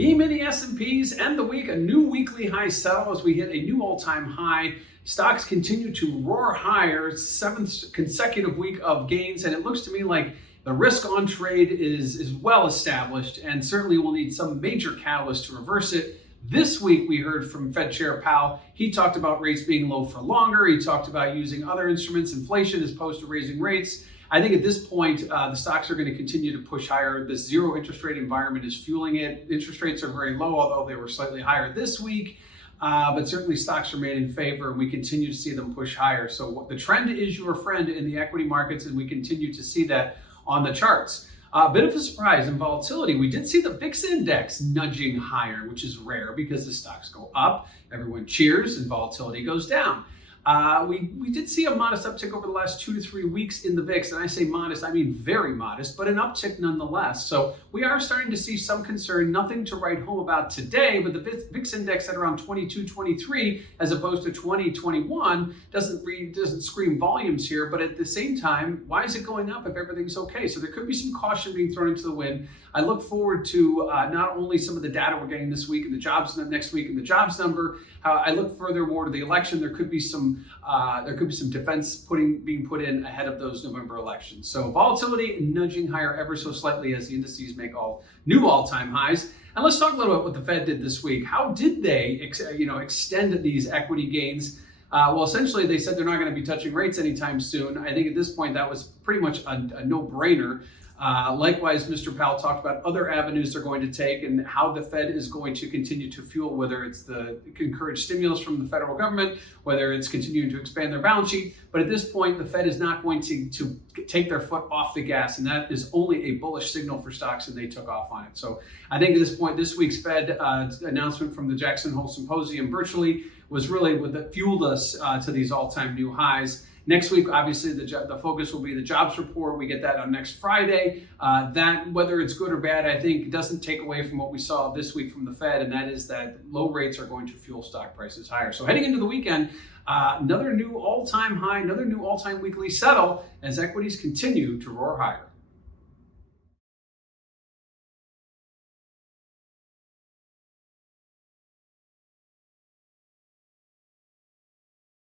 E-mini S&Ps end the week, a new weekly high settle as we hit a new all-time high. Stocks continue to roar higher, seventh consecutive week of gains, and it looks to me like the risk on trade is well established, and certainly we'll need some major catalyst to reverse it. This week we heard from Fed Chair Powell. He talked about rates being low for longer. He talked about using other instruments, inflation, as opposed to raising rates. I think at this point, the stocks are going to continue to push higher. This zero interest rate environment is fueling it. Interest rates are very low, although they were slightly higher this week. But certainly stocks remain in favor, and we continue to see them push higher. So the trend is your friend in the equity markets, and we continue to see that on the charts. A bit of a surprise in volatility. We did see the VIX index nudging higher, which is rare because the stocks go up, everyone cheers, and volatility goes down. We did see a modest uptick over the last 2 to 3 weeks in the VIX, and I say modest, I mean very modest, but an uptick nonetheless. So we are starting to see some concern, nothing to write home about today, but the VIX index at around 22, 23, as opposed to 20, 21, doesn't scream volumes here, but at the same time, why is it going up if everything's okay? So there could be some caution being thrown into the wind. I look forward to not only some of the data we're getting this week and the jobs next week and the jobs number. I look furthermore to the election. There could be some defense being put in ahead of those November elections. So volatility nudging higher ever so slightly as the indices make new all-time highs. And let's talk a little bit what the Fed did this week. How did they extend these equity gains? Well, essentially, they said they're not going to be touching rates anytime soon. I think at this point that was pretty much a no-brainer. Likewise, Mr. Powell talked about other avenues they're going to take and how the Fed is going to continue to fuel, whether it's the encourage stimulus from the federal government, whether it's continuing to expand their balance sheet. But at this point, the Fed is not going to take their foot off the gas, and that is only a bullish signal for stocks, and they took off on it. So I think at this point, this week's Fed announcement from the Jackson Hole Symposium virtually was really what fueled us to these all-time new highs. Next week, obviously, the focus will be the jobs report. We get that on next Friday. That, whether it's good or bad, I think doesn't take away from what we saw this week from the Fed, and that is that low rates are going to fuel stock prices higher. So heading into the weekend, another new all-time high, another new all-time weekly settle as equities continue to roar higher.